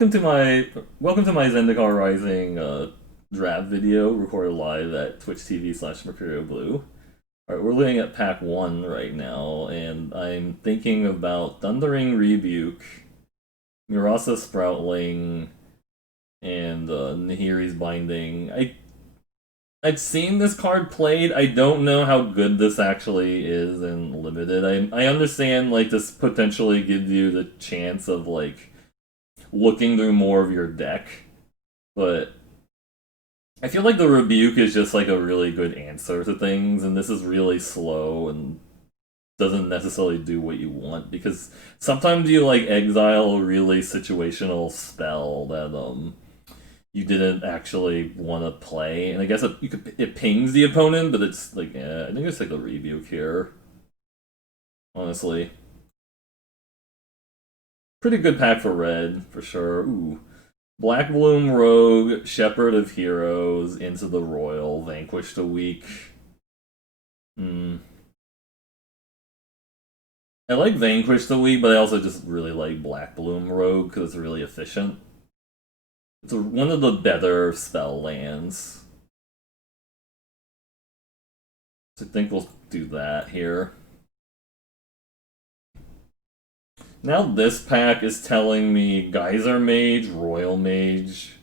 Welcome to my Zendikar Rising draft video recorded live at Twitch TV/Mercurio Blue. Alright, we're looking at pack 1 right now, and I'm thinking about Thundering Rebuke, Murasa Sproutling, and Nahiri's Binding. I've seen this card played. I don't know how good this actually is in limited. I understand like this potentially gives you the chance of like looking through more of your deck, but I feel like the rebuke is just like a really good answer to things, and this is really slow and doesn't necessarily do what you want because sometimes you like exile a really situational spell that you didn't actually want to play, and I guess it pings the opponent, but it's like I think it's like a rebuke here. Honestly, pretty good pack for red for sure. Ooh. Black Bloom Rogue, Shepherd of Heroes, Into the Royal, Vanquish the Weak. Hmm. I like Vanquish the Weak, but I also just really like Black Bloom Rogue because it's really efficient. It's one of the better spell lands. So I think we'll do that here. Now this pack is telling me Geyser Mage, Royal Mage,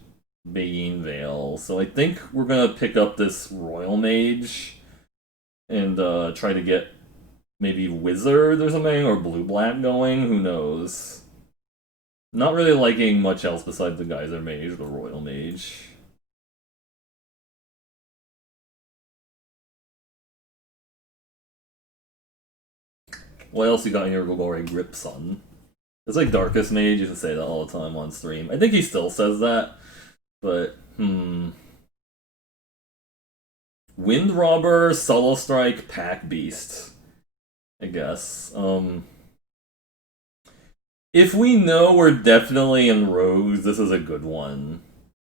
Bane Veil. So I think we're gonna pick up this Royal Mage and try to get maybe Wizard or something, or Blue-Black going, who knows. Not really liking much else besides the Geyser Mage or the Royal Mage. What else you got in your Gogore Grip Sun? It's like Darkest Mage used to say that all the time on stream. I think he still says that, but Wind Robber, Solo Strike, Pack Beast. I guess. If we know we're definitely in Rogues, this is a good one.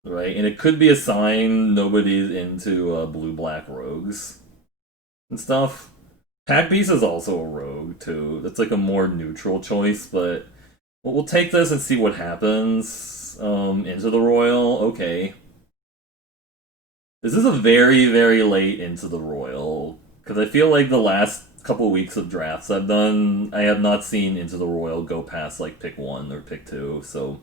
Right? And it could be a sign nobody's into blue-black Rogues and stuff. Pack Beast is also a Rogue, too. That's like a more neutral choice, but we'll take this and see what happens. Into the Royal, okay. This is a very, very late Into the Royal, because I feel like the last couple weeks of drafts I've done, I have not seen Into the Royal go past like pick 1 or pick 2, so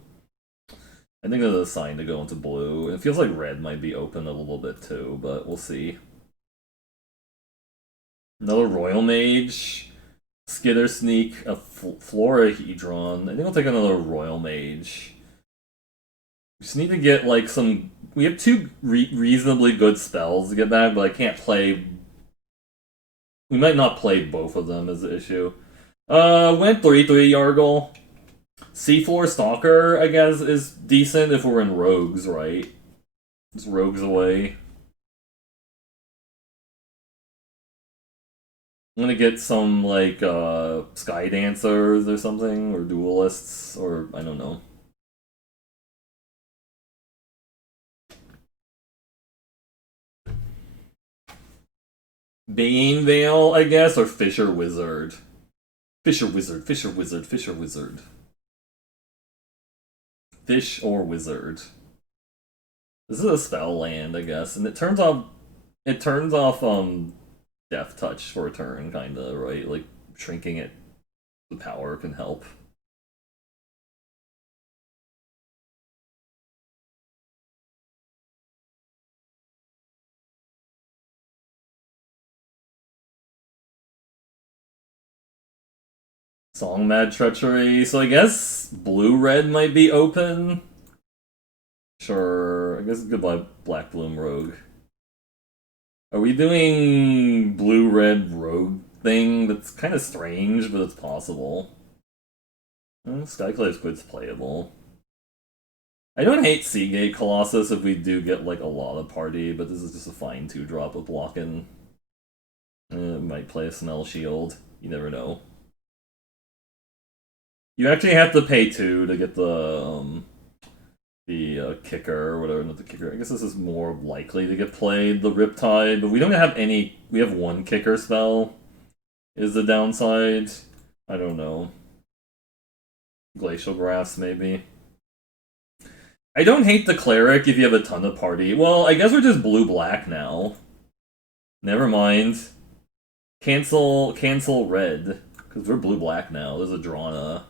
I think there's a sign to go into blue. It feels like red might be open a little bit too, but we'll see. Another Royal Mage, Skitter Sneak, a Florahedron. I think I'll take another Royal Mage. We just need to get like some. We have two reasonably good spells to get back, but I can't play. We might not play both of them as the issue. Went 3/3 Yargle. Seafloor Stalker, I guess, is decent if we're in Rogues, right? It's Rogues away. I'm gonna get some, like, Sky Dancers or something, or Duelists, or I don't know. Bane Veil, I guess, or Fisher Wizard. Fisher Wizard, Fisher Wizard, Fisher Wizard. Fish or Wizard. This is a spell land, I guess, and it turns off Death Touch for a turn, kinda, right? Like shrinking it the power can help. Song Mad Treachery, so I guess blue-red might be open. Sure, I guess goodbye Black Bloom Rogue. Are we doing blue-red rogue thing? That's kind of strange, but it's possible. Skyclave's quit's playable. I don't hate Seagate Colossus if we do get like a lot of party, but this is just a fine 2-drop with blocking. Might play a Smell Shield. You never know. You actually have to pay 2 to get the kicker or whatever, not the kicker. I guess this is more likely to get played, the Riptide, but we don't have any. We have one kicker spell. Is the downside? I don't know. Glacial Grass, maybe. I don't hate the cleric if you have a ton of party. Well, I guess we're just blue-black now. Never mind. Cancel red. Because we're blue-black now. There's a Drana.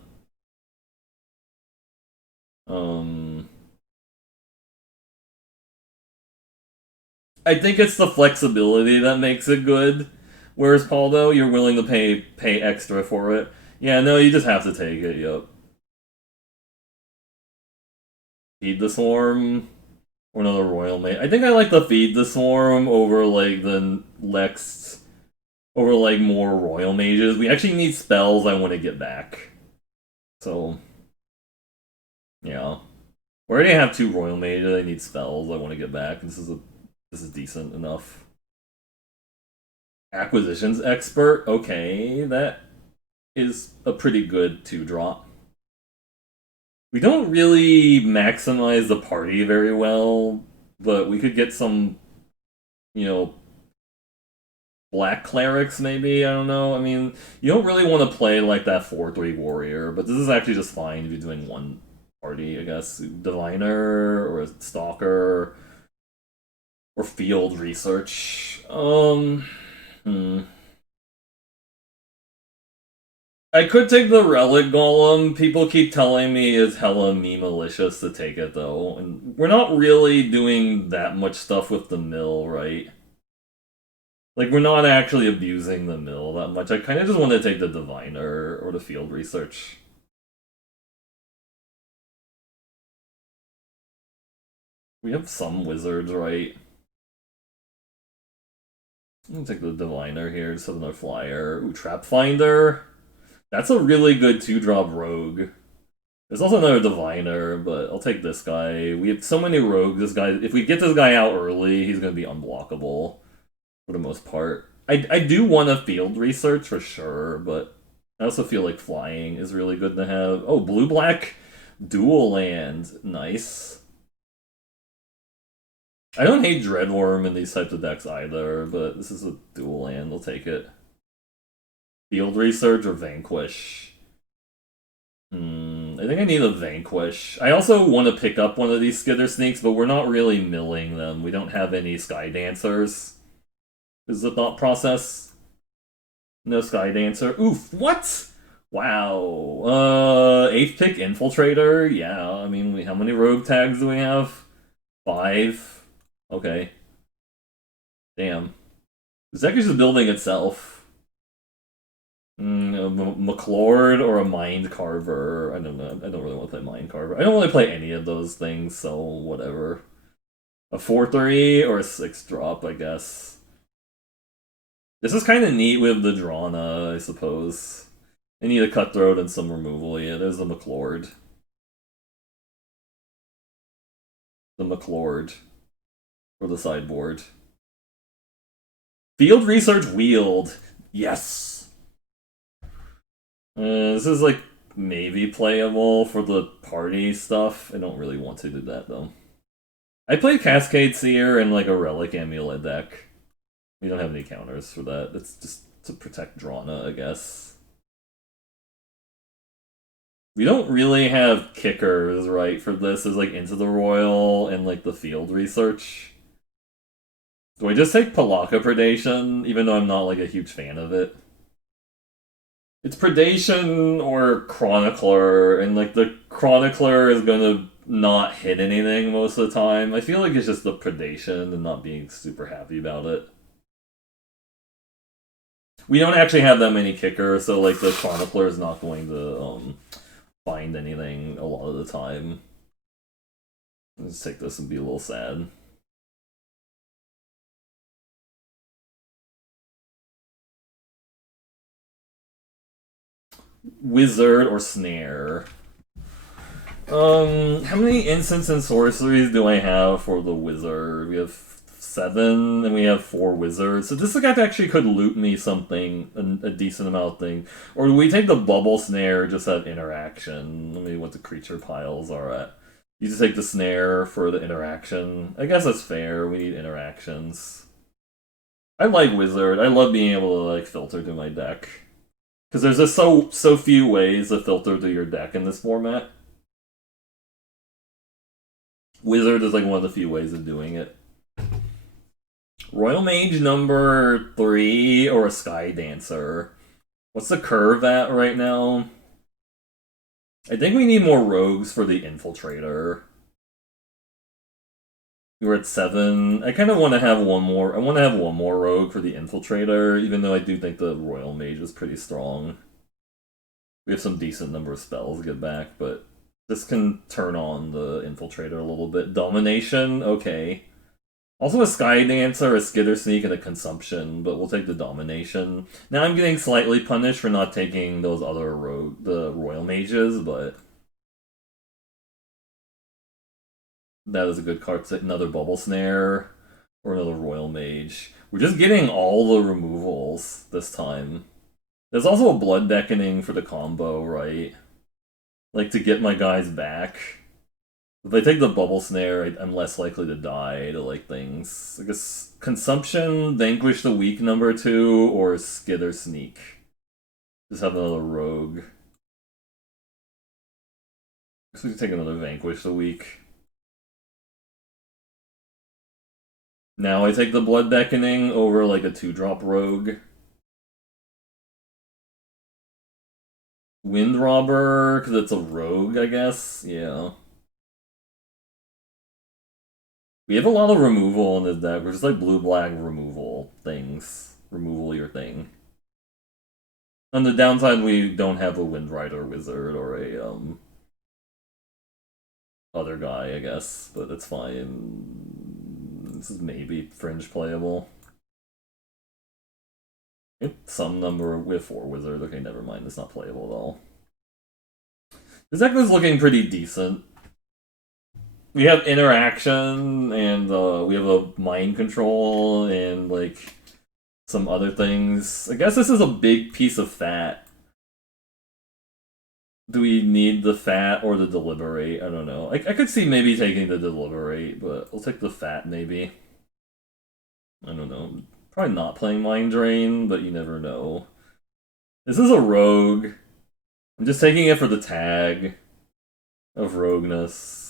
Um... I think it's the flexibility that makes it good. Whereas Paldo, you're willing to pay extra for it. Yeah, no, you just have to take it, yep. Feed the Swarm. Or another Royal Mage. I think I like the Feed the Swarm over, like, the Lex. Over, like, more Royal Mages. We actually need spells I want to get back. So. Yeah. We already have 2 Royal Mages. I need spells I want to get back. This is decent enough. Acquisitions Expert. Okay, that is a pretty good 2-drop. We don't really maximize the party very well, but we could get some, you know, black clerics maybe, I don't know. I mean, you don't really want to play like that 4-3 warrior, but this is actually just fine if you're doing one party, I guess. Diviner or a stalker or field research. I could take the relic golem. People keep telling me it's hella me malicious to take it though, and we're not really doing that much stuff with the mill, right? Like we're not actually abusing the mill that much. I kind of just want to take the diviner or the field research. We have some wizards, right? I'm gonna take the diviner here. Just have another flyer. Ooh, trap finder. That's a really good 2-drop rogue. There's also another diviner, but I'll take this guy. We have so many rogues. This guy, if we get this guy out early, he's gonna be unblockable for the most part. I do want a field research for sure, but I also feel like flying is really good to have. Oh, blue black dual land, nice. I don't hate Dreadworm in these types of decks either, but this is a dual land. I'll take it. Field research or vanquish. I think I need a Vanquish. I also want to pick up one of these Skitter Sneaks, but we're not really milling them. We don't have any Sky Dancers. Is the thought process? No Sky Dancer. Oof, what? Wow. 8th pick Infiltrator? Yeah, I mean, how many rogue tags do we have? 5? Okay. Damn. This deck is just building itself. A McLord or a Mind Carver. I don't know. I don't really want to play Mind Carver. I don't really play any of those things, so whatever. A 4-3 or a 6-drop, I guess. This is kind of neat with the Drana, I suppose. I need a Cutthroat and some removal. Yeah, there's the McLord. The McLord. For the sideboard. Field Research Wield. Yes! This is like maybe playable for the party stuff. I don't really want to do that though. I played Cascade Seer in like a Relic Amulet deck. We don't have any counters for that. It's just to protect Drana, I guess. We don't really have kickers, right, for this. There's like Into the Royal and like the Field Research. Do I just take Palaka Predation, even though I'm not like a huge fan of it? It's Predation or Chronicler, and like the Chronicler is gonna not hit anything most of the time. I feel like it's just the Predation and not being super happy about it. We don't actually have that many kickers, so like the Chronicler is not going to find anything a lot of the time. Let's take this and be a little sad. Wizard or Snare. How many instants and sorceries do I have for the wizard? We have 7, and we have 4 wizards. So this guy actually could loot me something, a decent amount of thing. Or do we take the bubble snare, just have interaction? Let me what the creature piles are at. You just take the snare for the interaction. I guess that's fair. We need interactions. I like wizard. I love being able to like filter to my deck. Because there's just so few ways to filter to your deck in this format. Wizard is like one of the few ways of doing it. Royal Mage number 3 or a Sky Dancer? What's the curve at right now? I think we need more rogues for the Infiltrator. We're at 7. I kind of want to have one more. I want to have one more rogue for the Infiltrator, even though I do think the Royal Mage is pretty strong. We have some decent number of spells to get back, but this can turn on the Infiltrator a little bit. Domination, okay. Also a Sky Dancer, a Skitter Sneak, and a Consumption, but we'll take the Domination. Now I'm getting slightly punished for not taking those other the Royal Mages, but that is a good card. Another Bubble Snare, or another Royal Mage. We're just getting all the removals this time. There's also a Blood Beckoning for the combo, right? Like, to get my guys back. If I take the Bubble Snare, I'm less likely to die to, like, things. I guess Consumption, Vanquish the Weak number 2, or Skitter Sneak. Just have another Rogue. So we can take another Vanquish the Weak. Now I take the Blood Beckoning over, like, a 2-drop Rogue. Wind Robber, because it's a Rogue, I guess? Yeah. We have a lot of removal in this deck. We're just like blue-black removal things. Removal your thing. On the downside, we don't have a Wind Rider Wizard or a, other guy, I guess. But it's fine. This is maybe fringe playable. Some number with 4 Wizard. Okay, never mind. It's not playable at all. This deck is looking pretty decent. We have interaction, and we have a mind control, and, like, some other things. I guess this is a big piece of fat. Do we need the fat or the deliberate? I don't know. I could see maybe taking the deliberate, but we'll take the fat maybe. I don't know. Probably not playing Mind Drain, but you never know. This is a rogue. I'm just taking it for the tag of rogueness.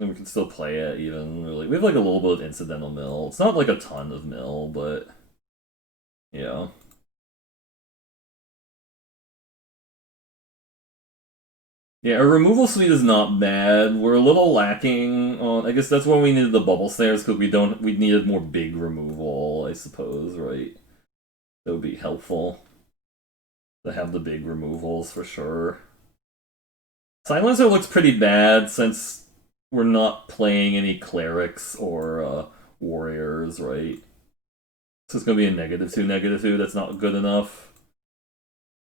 And we can still play it even, really. We have like a little bit of incidental mill. It's not like a ton of mill, but yeah. Yeah, our removal suite is not bad. We're a little lacking on. I guess that's why we needed the bubble snares, because we needed more big removal, I suppose, right? That would be helpful to have the big removals for sure. Silencer looks pretty bad since we're not playing any clerics or warriors, right? So it's gonna be a -2, -2. That's not good enough.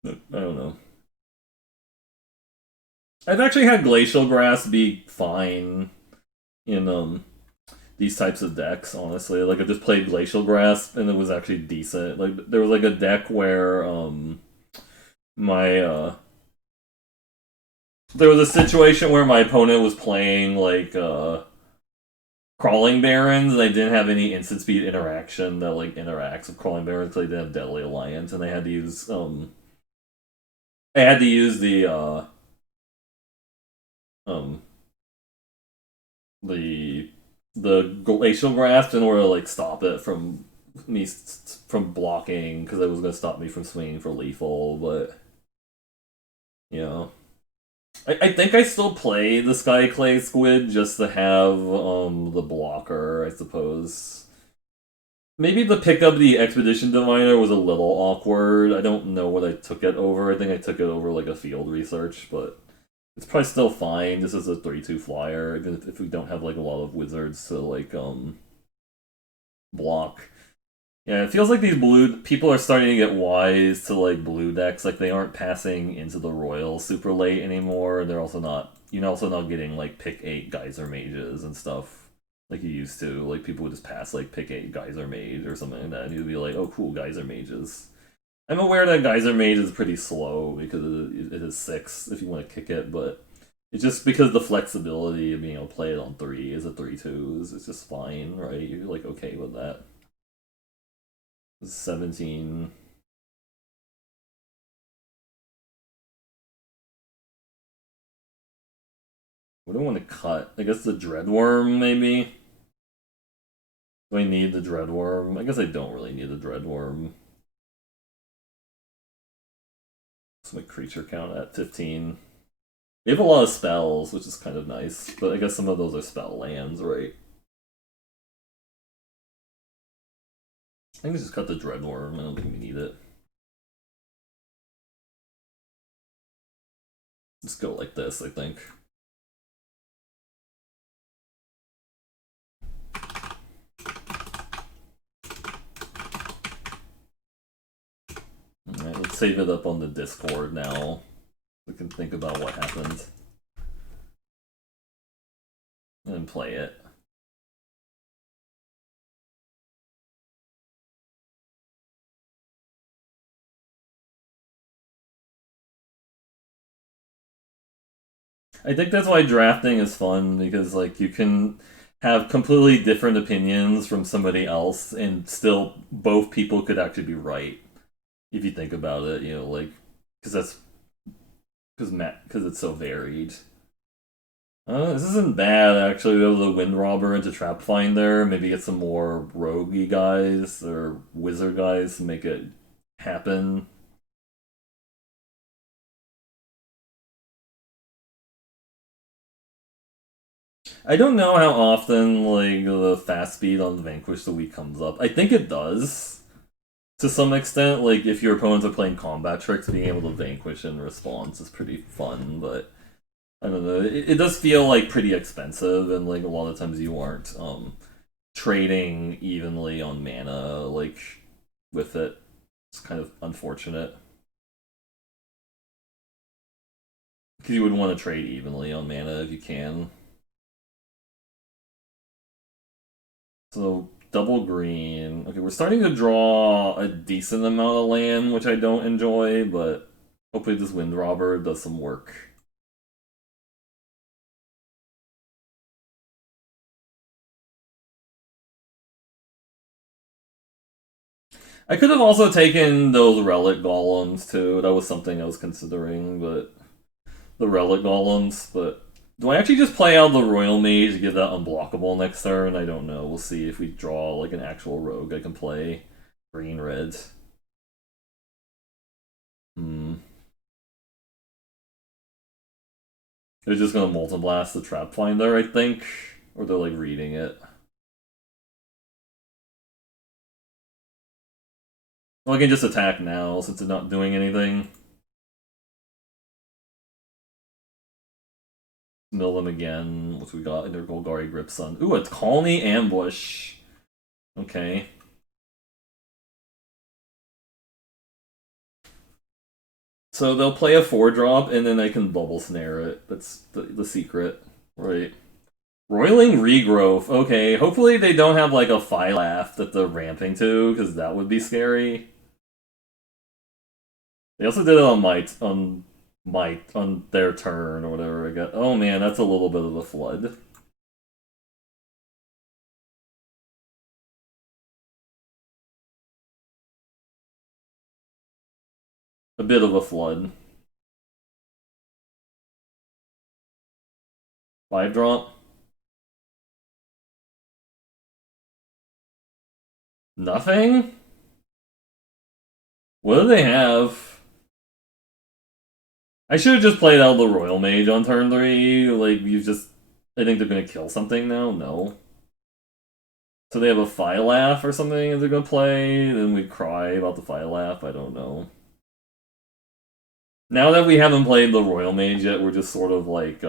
I don't know. I've actually had Glacial Grass be fine in these types of decks, honestly. Like, I just played Glacial Grass and it was actually decent. Like, there was like a deck where my there was a situation where my opponent was playing like Crawling Barons, and they didn't have any instant speed interaction that like interacts with Crawling Barons, so they didn't have Deadly Alliance, and they had to use the um the Glacial Grasp in order to like stop it from me from blocking, because it was going to stop me from swinging for lethal. But you know, I think I still play the Sky Clay Squid just to have the blocker, I suppose. Maybe the pick up the Expedition Diviner was a little awkward. I don't know what I took it over. I think I took it over like a field research, but it's probably still fine. This is a 3/2 flyer, even if we don't have like a lot of wizards to like block. Yeah, it feels like these blue people are starting to get wise to like blue decks. Like, they aren't passing into the royal super late anymore. They're also not you're also not getting like pick 8 geyser mages and stuff like you used to. Like, people would just pass like pick 8 geyser mage or something like that, and you'd be like, oh cool, geyser mages. I'm aware that geyser mage is pretty slow because it is 6 if you want to kick it, but it's just because the flexibility of being able to play it on 3 is a 3/2s. It's just fine, right? You're like okay with that. 17. What do I want to cut? I guess the Dreadworm, maybe? Do I need the Dreadworm? I guess I don't really need the Dreadworm. What's my creature count at 15? We have a lot of spells, which is kind of nice, but I guess some of those are spell lands, right? I think just cut the Dreadworm. I don't think we need it. Just go like this, I think. Alright, let's save it up on the Discord now. We can think about what happened. And play it. I think that's why drafting is fun, because like you can have completely different opinions from somebody else and still both people could actually be right if you think about it, you know, like because that's because it's so varied. This isn't bad actually. We have the Wind Robber into Trap Finder. Maybe get some more roguey guys or wizard guys to make it happen. I don't know how often like the fast speed on Vanquish the Weak comes up. I think it does to some extent. Like if your opponents are playing combat tricks, being able to vanquish in response is pretty fun. But I don't know. It does feel like pretty expensive, and like a lot of times you aren't trading evenly on mana like with it. It's kind of unfortunate because you would want to trade evenly on mana if you can. So double green. Okay, we're starting to draw a decent amount of land, which I don't enjoy, but hopefully this Wind Robber does some work. I could have also taken those Relic Golems too. That was something I was considering, but the Relic Golems, but do I actually just play out the Royal Mage to get that unblockable next turn? I don't know. We'll see if we draw like an actual rogue I can play. Green, red. Hmm. They're just gonna Molten Blast the Trap Finder, I think. Or they're like reading it. Well, I can just attack now since it's not doing anything. Mill them again. What we got? Their Golgari Gripsun. Ooh, it's Colony Ambush. Okay. So they'll play a 4-drop and then I can bubble snare it. That's the secret. Right. Roiling Regrowth. Okay, hopefully they don't have like a Phylath that they're ramping to, because that would be scary. They also did it on Might on their turn or whatever. I got. Oh man, that's a little bit of a flood. A bit of a flood. 5-drop. Nothing? What do they have? I should have just played out the Royal Mage on turn 3. Like, you just. I think they're gonna kill something now? No. So they have a Phylath or something that they're gonna play, then we cry about the Phylath? I don't know. Now that we haven't played the Royal Mage yet, we're just sort of like,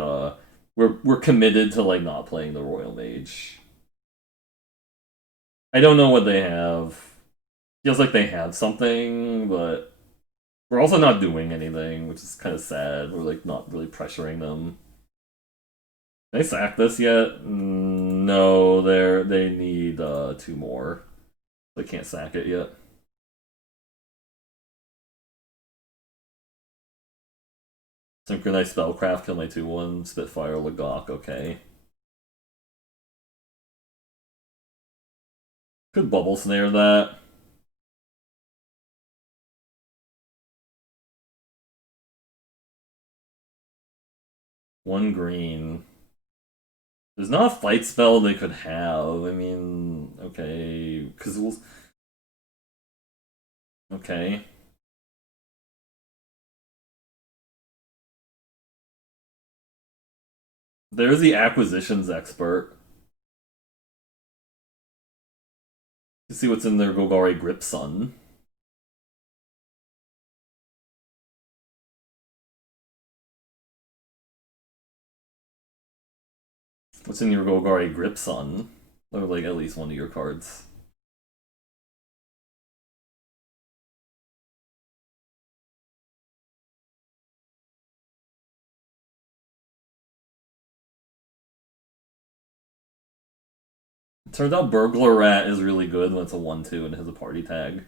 we're committed to, like, not playing the Royal Mage. I don't know what they have. Feels like they have something, but we're also not doing anything, which is kind of sad. We're like not really pressuring them. Can I sack this yet? No, they need 2 more. They can't sack it yet. Synchronized Spellcraft, kill my 2/1. Spitfire Lagok, okay. Could bubble snare that. One green. There's not a fight spell they could have. I mean, okay, because we'll. Okay. There's the acquisitions expert. You see what's in their Golgari Grip Sun. What's in your Golgari Grip Sun? Or like at least one of your cards. Turns out Burglar Rat is really good when it's a 1-2 and has a party tag.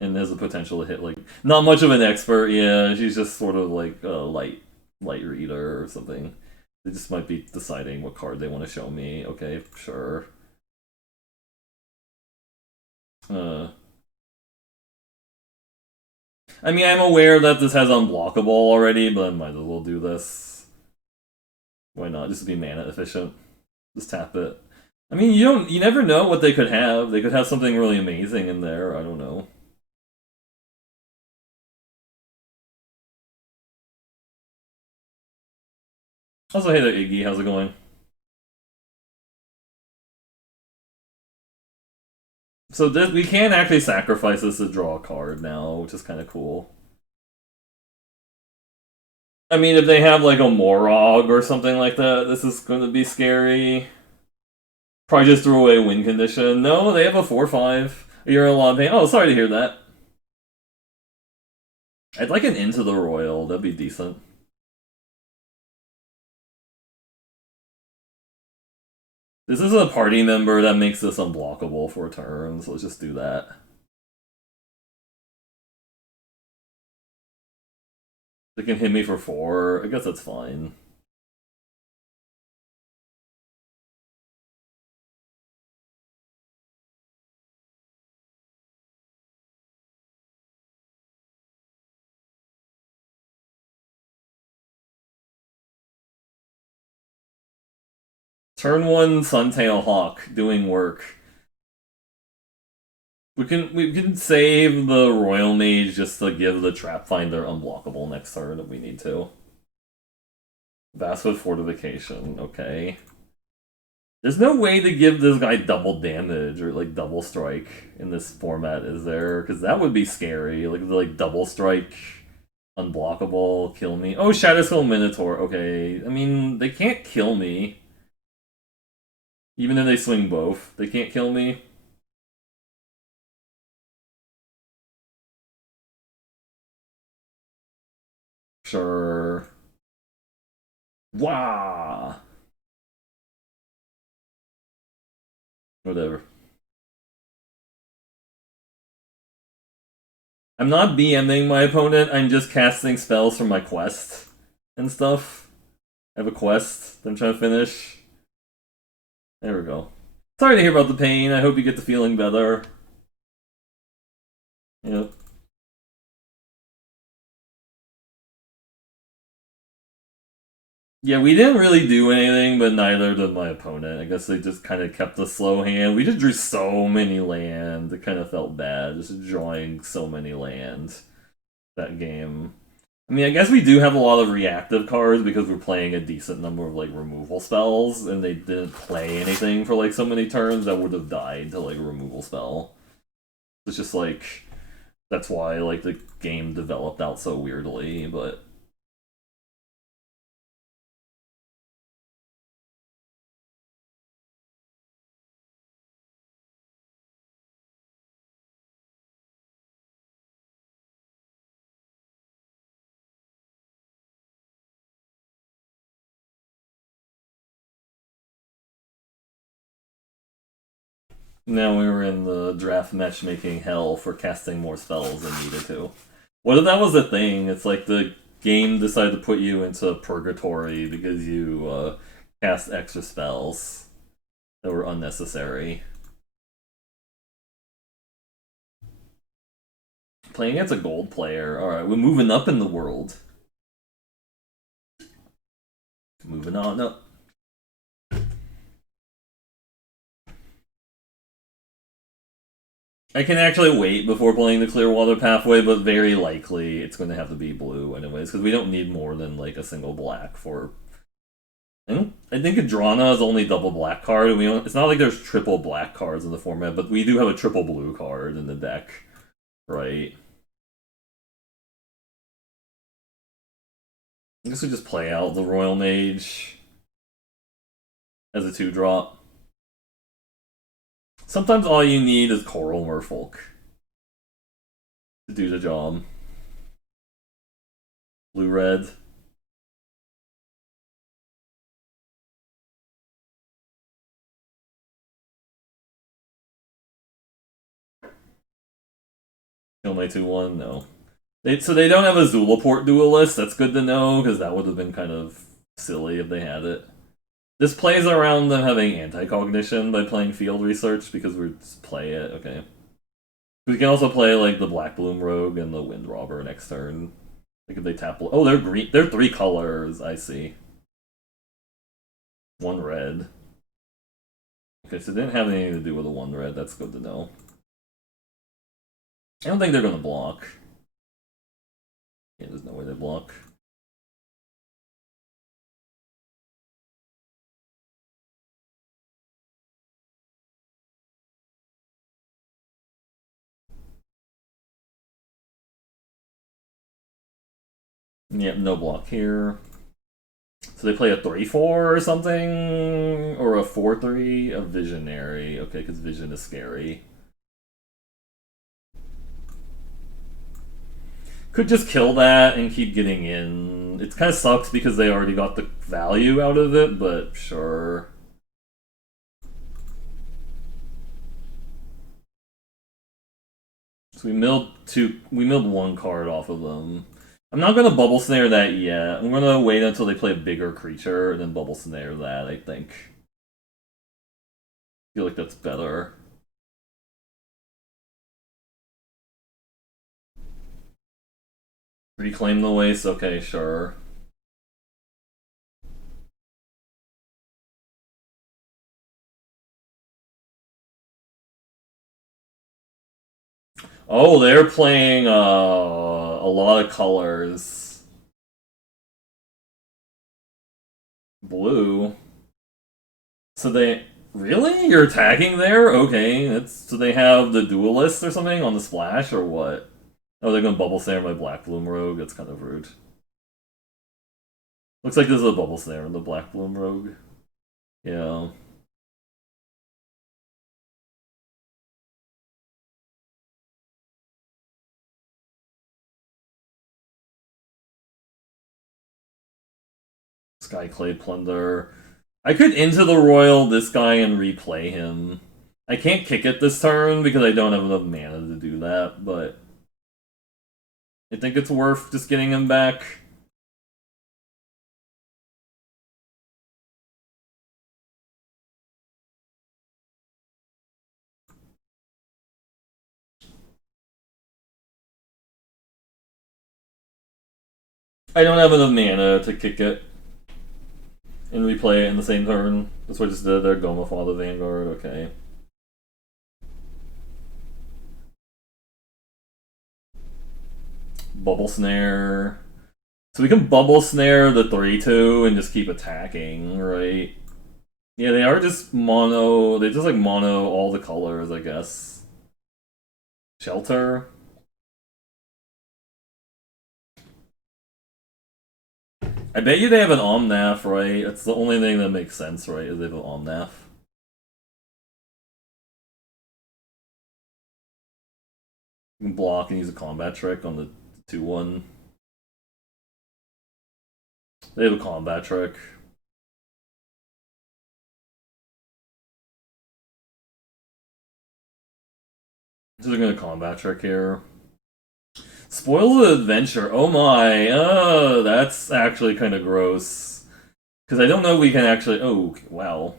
And has the potential to hit like not much of an expert, yeah. She's just sort of like a light reader or something. They just might be deciding what card they want to show me. Okay, sure. Uh I mean I'm aware that this has unblockable already, but I might as well do this. Why not? Just to be mana efficient. Just tap it. I mean you never know what they could have. They could have something really amazing in there, I don't know. Also, hey there, Iggy. How's it going? So this, we can actually sacrifice this to draw a card now, which is kind of cool. I mean, if they have like a Morog or something like that, this is going to be scary. Probably just throw away win condition. No, they have a 4/5. You're in a lot of pain. Oh, sorry to hear that. I'd like an Into the Royal. That'd be decent. This is a party member that makes this unblockable for turns. So let's just do that. They can hit me for 4. I guess that's fine. Turn 1 Suntail Hawk doing work. We can save the Royal Mage just to give the Trap Finder unblockable next turn if we need to. Vastwood Fortification, okay. There's no way to give this guy double damage or like double strike in this format, is there? Because that would be scary. Like double strike, unblockable, kill me. Oh, Shadowskull Minotaur. Okay, I mean they can't kill me. Even if they swing both, they can't kill me. Sure. Wow. Whatever. I'm not BMing my opponent, I'm just casting spells from my quest and stuff. I have a quest that I'm trying to finish. There we go. Sorry to hear about the pain. I hope you get to feeling better. Yep. Yeah, we didn't really do anything, but neither did my opponent. I guess they just kind of kept a slow hand. We just drew so many land. It kind of felt bad just drawing so many land that game. I mean, I guess we do have a lot of reactive cards because we're playing a decent number of like removal spells, and they didn't play anything for like so many turns that would have died to like a removal spell. It's just like that's why like the game developed out so weirdly, but now we were in the draft matchmaking hell for casting more spells than needed to. What if that was a thing? It's like the game decided to put you into purgatory because you cast extra spells that were unnecessary. Playing against a gold player. Alright, we're moving up in the world. Moving on. No. I can actually wait before playing the Clearwater Pathway, but very likely it's going to have to be blue anyways, because we don't need more than like a single black for. I think Adrana is only double black card, and it's not like there's triple black cards in the format, but we do have a triple blue card in the deck, right? I guess we just play out the Royal Mage as a 2-drop. Sometimes all you need is Coral Merfolk to do the job. Blue-red. Kill my 2-1? No. So they don't have a Zulaport duelist. That's good to know, because that would have been kind of silly if they had it. This plays around them having anti-cognition by playing field research, because we just play it, okay. We can also play like the Black Bloom Rogue and the Wind Robber next turn. Like if they tap. Oh, they're green. They're 3 colors. I see. 1 red. Okay, so it didn't have anything to do with the 1 red. That's good to know. I don't think they're gonna block. Yeah, there's no way they block. Yep, no block here. So they play a 3-4 or something? Or a 4-3? A Visionary. Okay, because Vision is scary. Could just kill that and keep getting in. It kind of sucks because they already got the value out of it, but sure. So we milled 1 card off of them. I'm not gonna Bubble Snare that yet. I'm gonna wait until they play a bigger creature and then Bubble Snare that, I think. I feel like that's better. Reclaim the waste? Okay, sure. Oh, they're playing a lot of colors. Blue. So they really? You're attacking there? Okay, so they have the duelist or something on the splash or what? Oh, they're gonna Bubble Snare my Black Bloom Rogue. That's kind of rude. Looks like this is a Bubble Snare in the Black Bloom Rogue. Yeah. Skyclade Plunder. I could into the Royal this guy and replay him. I can't kick it this turn because I don't have enough mana to do that, but I think it's worth just getting him back. I don't have enough mana to kick it and replay it in the same turn. That's what I just did there. Goma Father Vanguard, okay. Bubble Snare. So we can Bubble Snare the 3-2 and just keep attacking, right? Yeah, they are just mono. They just like mono all the colors, I guess. Shelter. I bet you they have an Omnath, right? That's the only thing that makes sense, right? Is they have an Omnath. You can block and use a combat trick on the 2-1. They have a combat trick. So they're gonna combat trick here. Spoil the adventure. Oh my. That's actually kind of gross. Because I don't know if we can actually. Oh, wow.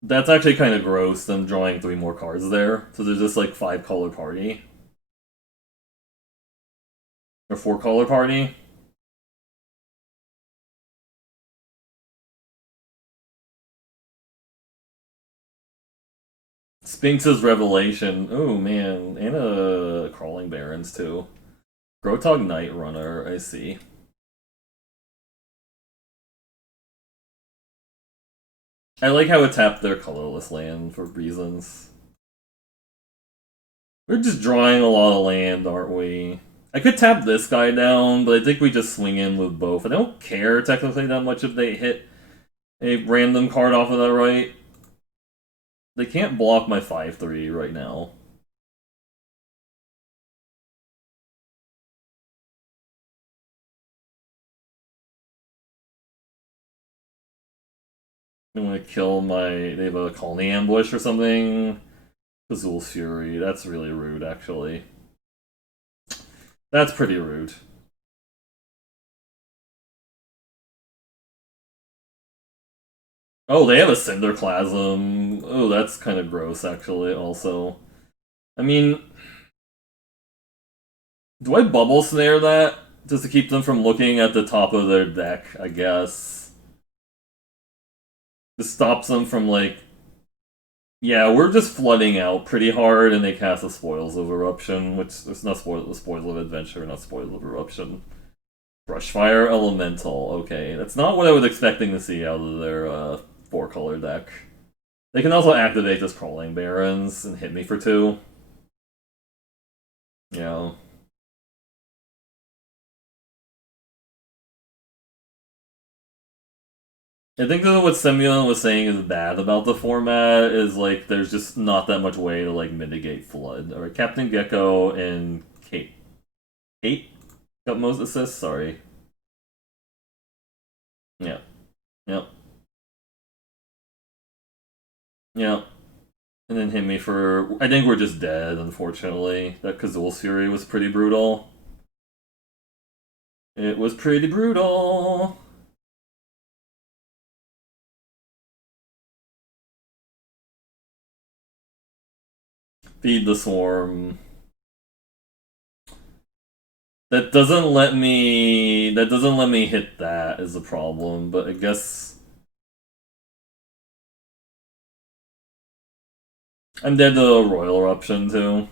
That's actually kind of gross, them drawing 3 more cards there. So there's just like 5-color party. Or 4-color party. Sphinx's Revelation. Oh man, and Crawling Barrens too. Grotog Night Runner, I see. I like how it tapped their colorless land for reasons. We're just drawing a lot of land, aren't we? I could tap this guy down, but I think we just swing in with both. I don't care technically that much if they hit a random card off of that right. They can't block my 5/3 right now. I'm gonna kill my... They have a Colony Ambush or something. Azul's Fury. That's really rude, actually. That's pretty rude. Oh, they have a Cinderclasm. Oh, that's kind of gross, actually, also. I mean, do I Bubble Snare that? Just to keep them from looking at the top of their deck, I guess. This stops them from, like... Yeah, we're just flooding out pretty hard, and they cast a Spoils of Eruption, which... It's not Spoils of Adventure, not Spoils of Eruption. Brushfire Elemental, okay. That's not what I was expecting to see out of their 4-color deck. They can also activate this Crawling Barrens and hit me for 2. Yeah. I think that what Semyon was saying is bad about the format is like there's just not that much way to like mitigate flood. Alright, Captain Gecko and Kate. Kate got most assists, sorry. Yeah. Yep. Yep. And then hit me for... I think we're just dead, unfortunately. That Kazul's Fury was pretty brutal. It was pretty brutal. Feed the Swarm. That doesn't let me... That doesn't let me hit that is the problem, but I guess... I'm dead to Royal Eruption, too.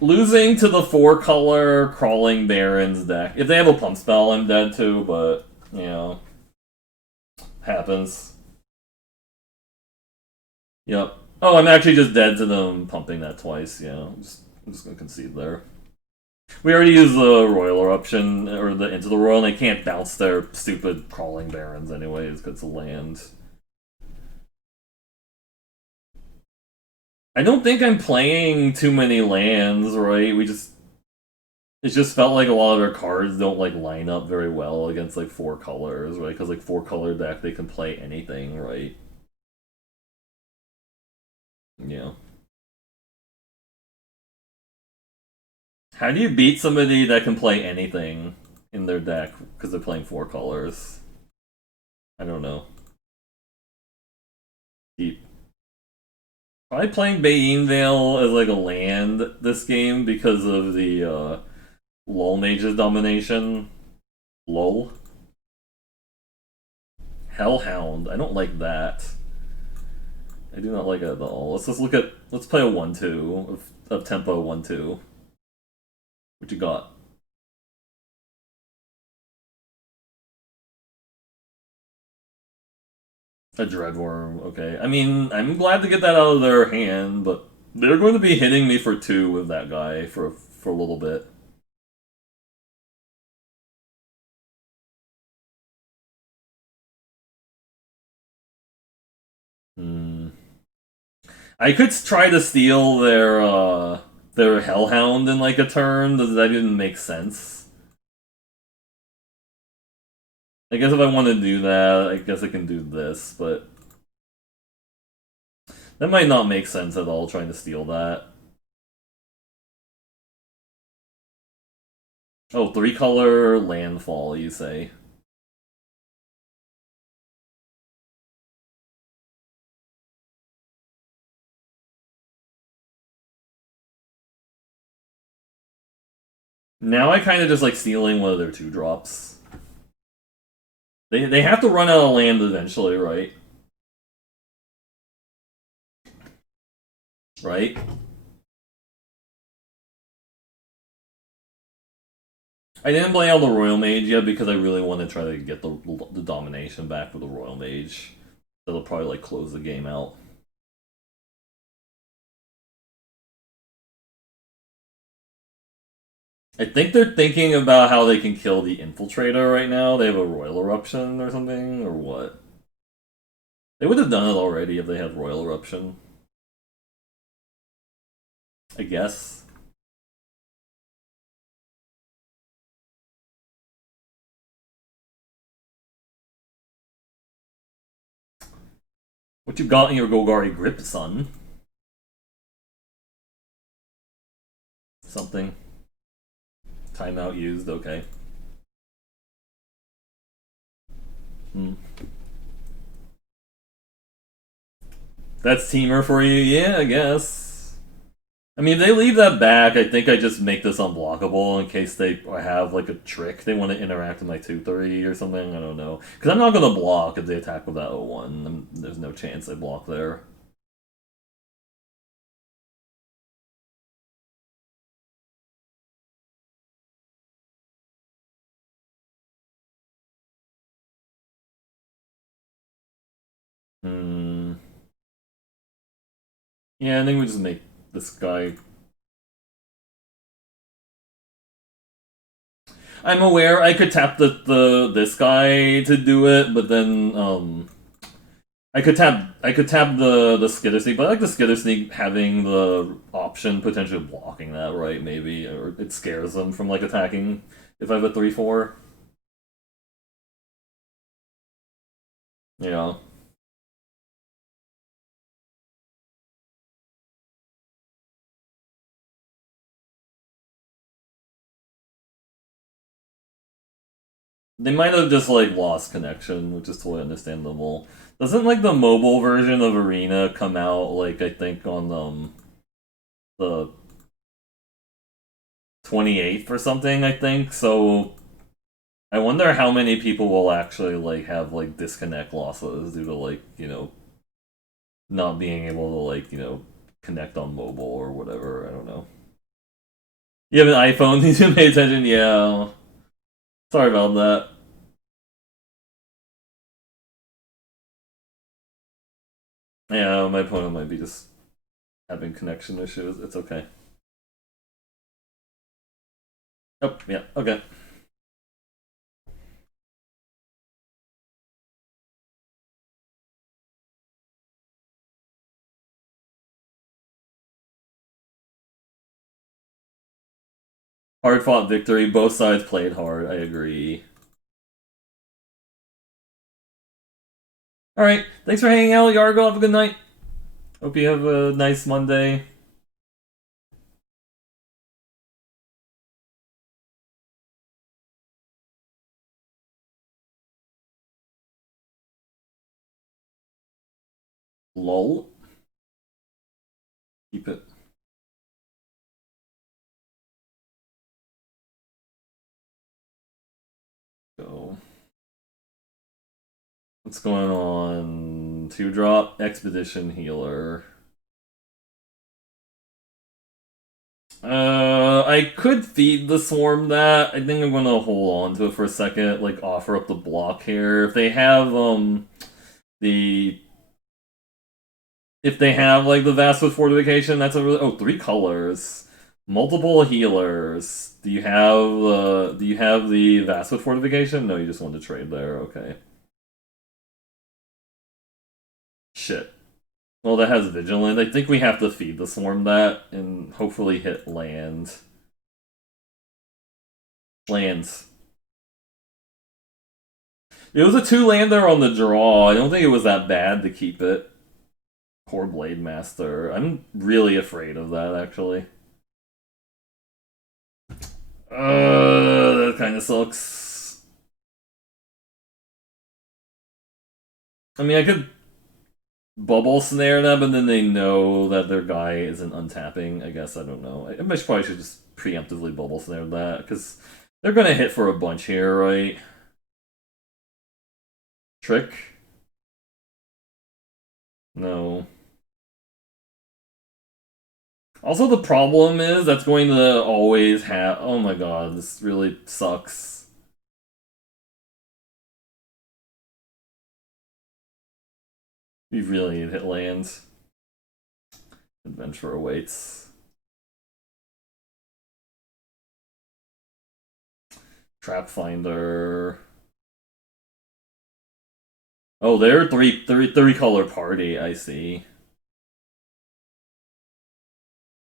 Losing to the 4-color Crawling Barrens deck. If they have a Pump Spell, I'm dead too, but, you know. Happens. Yep. Oh, I'm actually just dead to them pumping that twice, yeah. I'm just gonna concede there. We already used the Royal Eruption, or the Into the Royal, and they can't bounce their stupid Crawling Barrens anyways, because it's a land. I don't think I'm playing too many lands, right? It just felt like a lot of their cards don't like line up very well against like 4 colors, right? Because like 4-color deck, they can play anything, right? Yeah. How do you beat somebody that can play anything in their deck because they're playing 4 colors? I don't know. Deep. Probably playing Bayin Vale as like a land this game because of the Lol Mage's domination. Lol. Hellhound. I don't like that. I do not like it at all. Let's just look at... Let's play a 1-2 of tempo 1-2. What you got? A Dreadworm, okay. I mean, I'm glad to get that out of their hand, but they're going to be hitting me for 2 with that guy for a little bit. Hmm. I could try to steal their Hellhound in like a turn. Does that even make sense? I guess if I want to do that, I guess I can do this, but that might not make sense at all, trying to steal that. Oh, 3-color landfall, you say? Now I kind of just like stealing one of their 2-drops. They have to run out of land eventually, right? Right? I didn't play on the Royal Mage yet because I really want to try to get the domination back with the Royal Mage. That'll probably like close the game out. I think they're thinking about how they can kill the Infiltrator right now. They have a Royal Eruption or something, or what? They would have done it already if they had Royal Eruption. I guess. What you got in your Golgari grip, son? Something. Timeout used, okay. Hmm. That's Teamer for you? Yeah, I guess. I mean, if they leave that back, I think I just make this unblockable in case they have like a trick they want to interact with my 2-3 or something. I don't know. Because I'm not going to block if they attack with that 0-1. There's no chance I block there. Hmm. Yeah, I think we just make this guy. I'm aware I could tap the this guy to do it, but then I could tap the skitter sneak, but I like the skitter sneak having the option potentially blocking that, right? Maybe, or it scares them from like attacking if I have a 3-4. Yeah. They might have just like lost connection, which is totally understandable. Doesn't like the mobile version of Arena come out like I think on the 28th or something, I think. So I wonder how many people will actually like have like disconnect losses due to like, not being able to like, connect on mobile or whatever. I don't know. You have an iPhone, you should pay attention. Yeah. Sorry about that. Yeah, my opponent might be just having connection issues. It's okay. Oh, yeah, okay. Hard fought victory. Both sides played hard. I agree. All right. Thanks for hanging out, Yargo. Have a good night. Hope you have a nice Monday. Lol. Keep it. Go. What's going on? 2-drop Expedition Healer. I could feed the swarm that. I think I'm gonna hold on to it for a second, like offer up the block here. The if they have like the Vast with Fortification, that's a really 3 colors. Multiple healers. Do you have the Vast with Fortification? No, you just want to trade there, okay. Shit. Well, that has Vigilant. I think we have to feed the Swarm that and hopefully hit land. Lands. It was a 2-lander on the draw. I don't think it was that bad to keep it. Poor Blade Master. I'm really afraid of that, actually. That kind of sucks. I mean, I could bubble snare them, and then they know that their guy isn't untapping. I guess I don't know. I probably should just preemptively bubble snare that because they're gonna hit for a bunch here, right? Trick? No. Also, the problem is that's going to always have. Oh my god, this really sucks. We really need hit lands. Adventure awaits. Trap Finder. Oh, they're three color party, I see.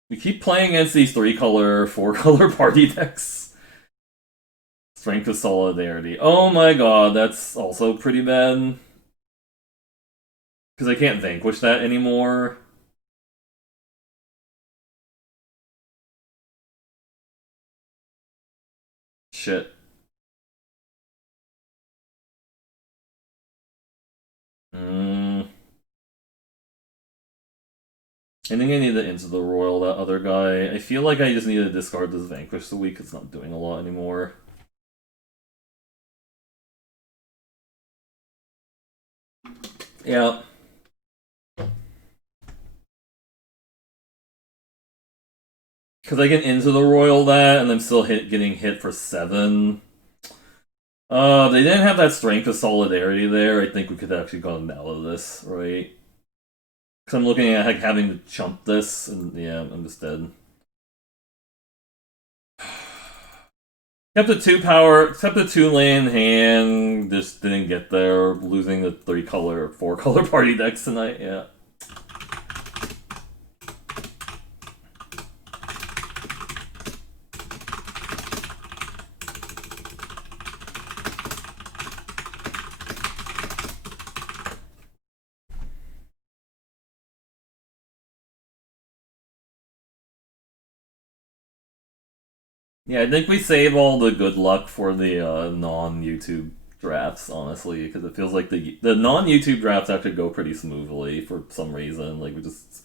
We keep playing against these 3-color, 4-color party decks. Strength of Solidarity. Oh my god, that's also pretty bad. Because I can't vanquish that anymore. Shit. I think I need to Into the Royal, that other guy. I feel like I just need to discard this Vanquish the week. It's not doing a lot anymore. Yeah. Because I can Into the Royal that, and I'm still getting hit for 7. They didn't have that Strength of Solidarity there. I think we could have actually gotten out of this, right? Because I'm looking at like having to chump this, and yeah, I'm just dead. Kept the 2-power, except the 2-lane hand, just didn't get there, losing the 3-color, 4-color party decks tonight, yeah. Yeah, I think we save all the good luck for the non-YouTube drafts, honestly, because it feels like the non-YouTube drafts actually go pretty smoothly for some reason. Like, we just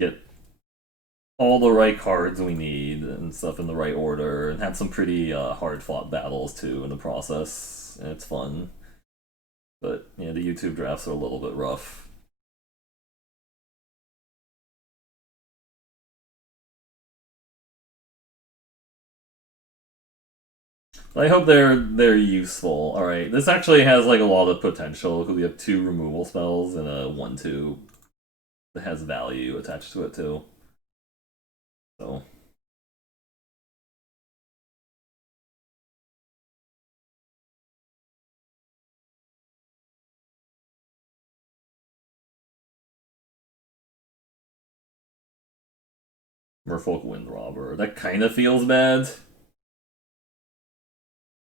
get all the right cards we need and stuff in the right order, and have some pretty hard-fought battles, too, in the process, and it's fun. But, yeah, the YouTube drafts are a little bit rough. I hope they're useful. All right, this actually has like a lot of potential because we have 2 removal spells and a 1/2 that has value attached to it too. So Merfolk Windrobber, that kind of feels bad.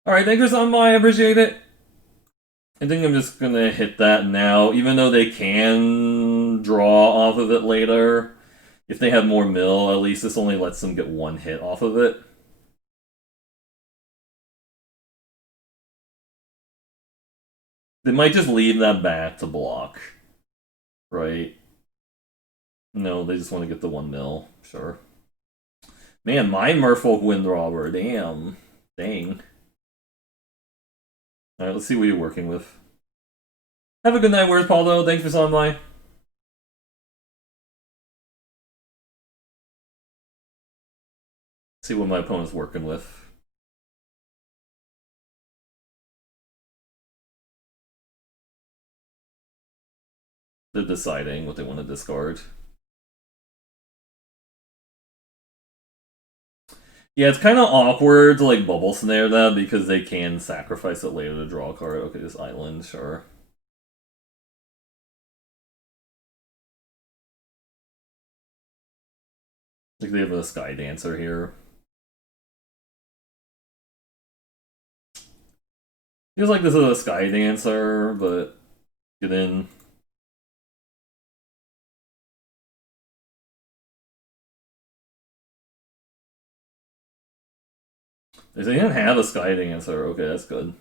All right, thanks for stopping by. I appreciate it. I think I'm just gonna hit that now, even though they can draw off of it later. If they have more mill, at least this only lets them get 1 hit off of it. They might just leave that back to block, right? No, they just want to get the 1 mil. Sure. Man, my Merfolk Windrobber. Damn. Dang. Alright, let's see what you're working with. Have a good night. Where's Paulo? Thanks for stopping by. See what my opponent's working with. They're deciding what they want to discard. Yeah, it's kind of awkward to like bubble snare that because they can sacrifice it later to draw a card. Okay, this island, sure. Like they have a Sky Dancer here. Feels like this is a Sky Dancer, but get in. They didn't have a Sky Dancer. Okay, that's good.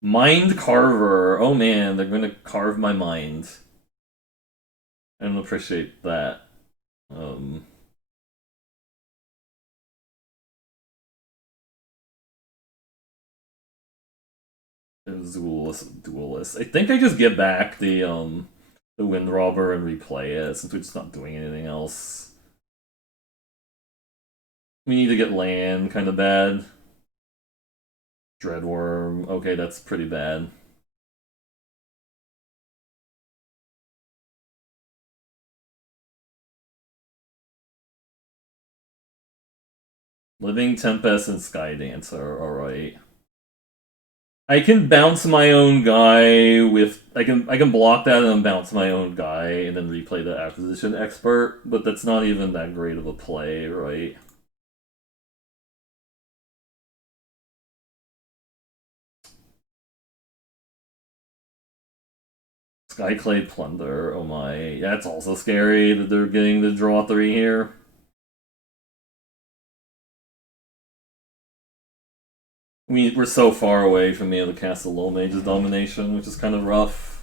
Mind Carver. Oh man, they're gonna carve my mind. I don't appreciate that. Um, duelist. I think I just get back the Wind Robber and replay it since we're just not doing anything else. We need to get land kind of bad. Dreadworm. Okay, that's pretty bad. Living Tempest and Sky Dancer. Alright. I can bounce my own guy with I can block that and then bounce my own guy and then replay the Acquisition Expert, but that's not even that great of a play, right? Skyclade Plunder, oh my. That's also scary that they're getting to draw 3 here. We're so far away from being able to cast a Low Mage's Domination, which is kind of rough.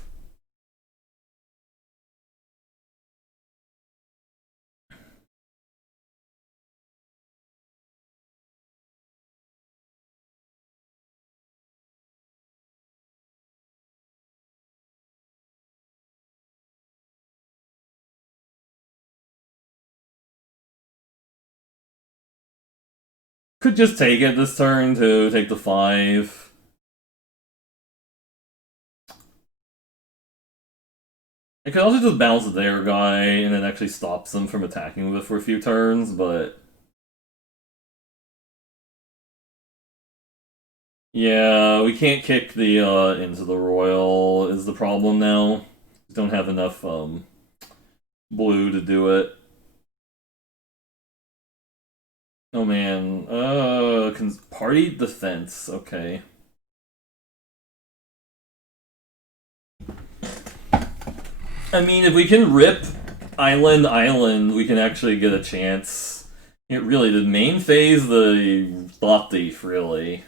Could just take it this turn to take the 5. I could also just bounce their guy and it actually stops them from attacking with it for a few turns, but yeah, we can't kick the into the Royal is the problem now. We don't have enough blue to do it. Oh man, party defense. Okay. I mean, if we can rip Island, we can actually get a chance. It really, the main phase, the Thought Thief, really.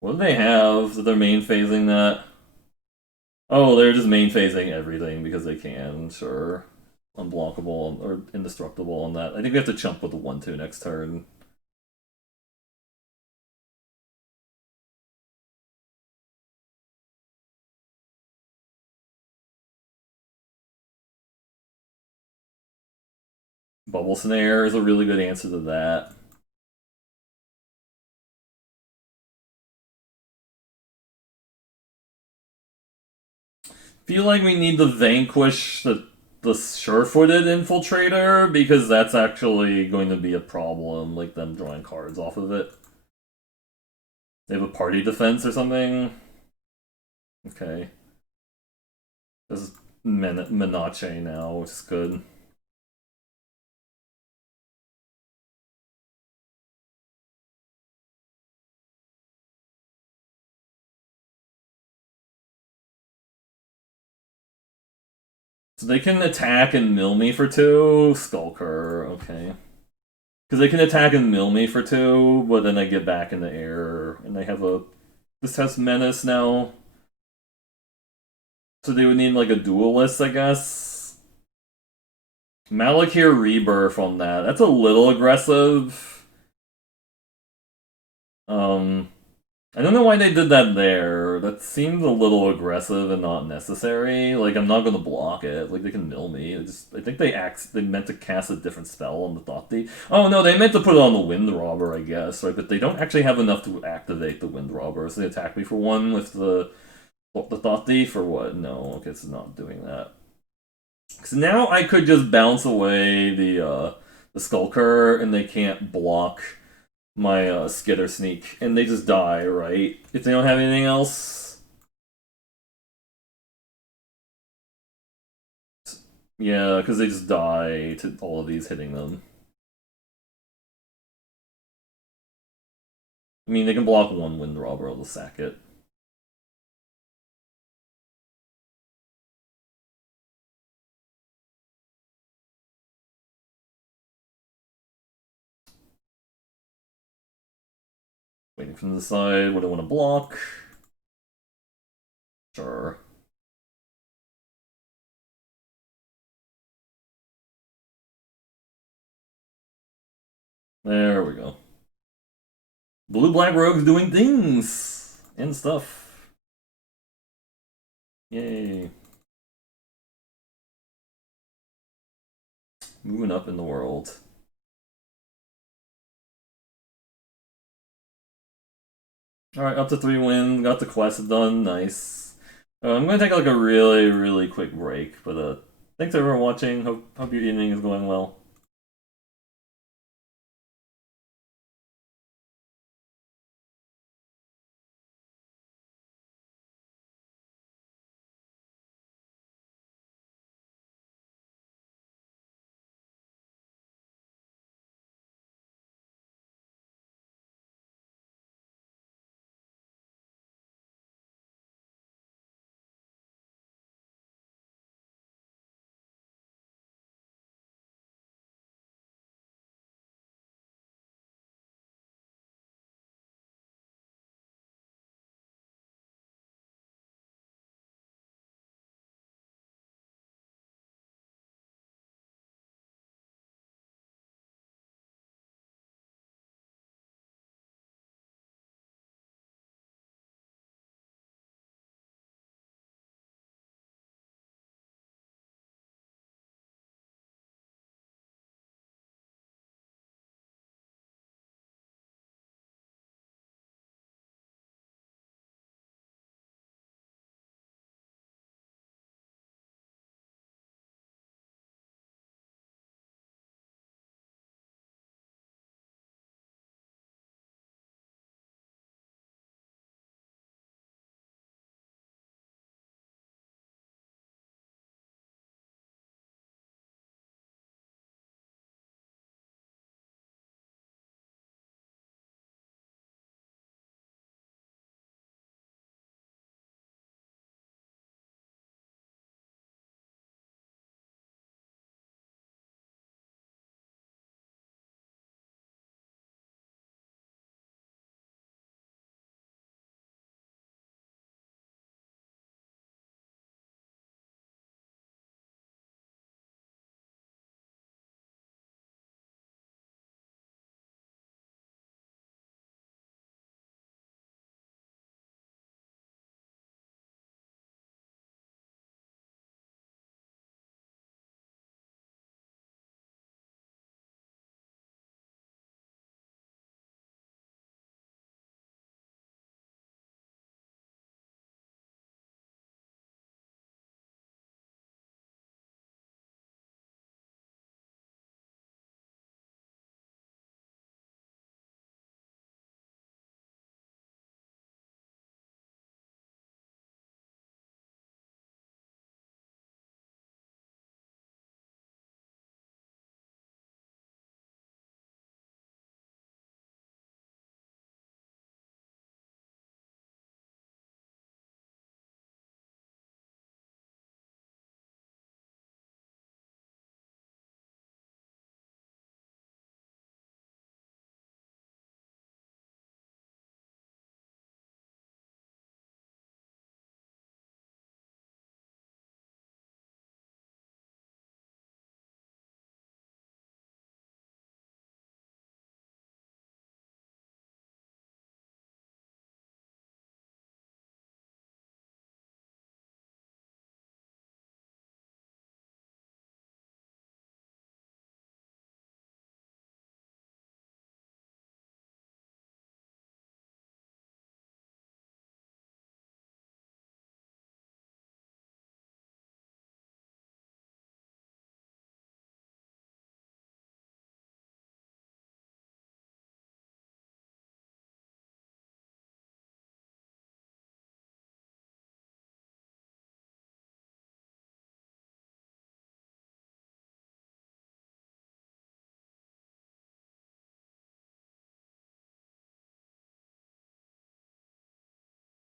What do they have that they're main phasing that? Oh, they're just main phasing everything because they can, sure. Unblockable or indestructible on that. I think we have to chump with the 1-2 next turn. Bubble Snare is a really good answer to that. Feel like we need to vanquish the sure-footed infiltrator because that's actually going to be a problem, like them drawing cards off of it. They have a party defense or something. Okay. This is Menache now, which is good. So they can attack and mill me for 2. Skulker, okay. Because they can attack and mill me for 2, but then I get back in the air, and they have a... This has Menace now. So they would need, like, a duelist, I guess? Malakir Rebirth on that. That's a little aggressive. I don't know why they did that there. That seems a little aggressive and not necessary. Like, I'm not gonna block it. Like, they can mill me. I think they meant to cast a different spell on the Thought Thief. Oh no, they meant to put it on the Wind Robber, I guess, right? But they don't actually have enough to activate the Wind Robber, so they attack me for 1 with the Thought Thief, or what? No, okay, it's not doing that. So now I could just bounce away the Skulker, and they can't block my Skitter Sneak, and they just die, right? If they don't have anything else. Yeah, because they just die to all of these hitting them. I mean, they can block 1 Wind Robber, I'll just sack it. Waiting from the side, what do I want to block? Sure. There we go. Blue Black Rogue's doing things and stuff. Yay. Moving up in the world. Alright, up to 3 wins, got the quest done, nice. I'm gonna take like a really, really quick break, but thanks everyone watching, hope your evening is going well.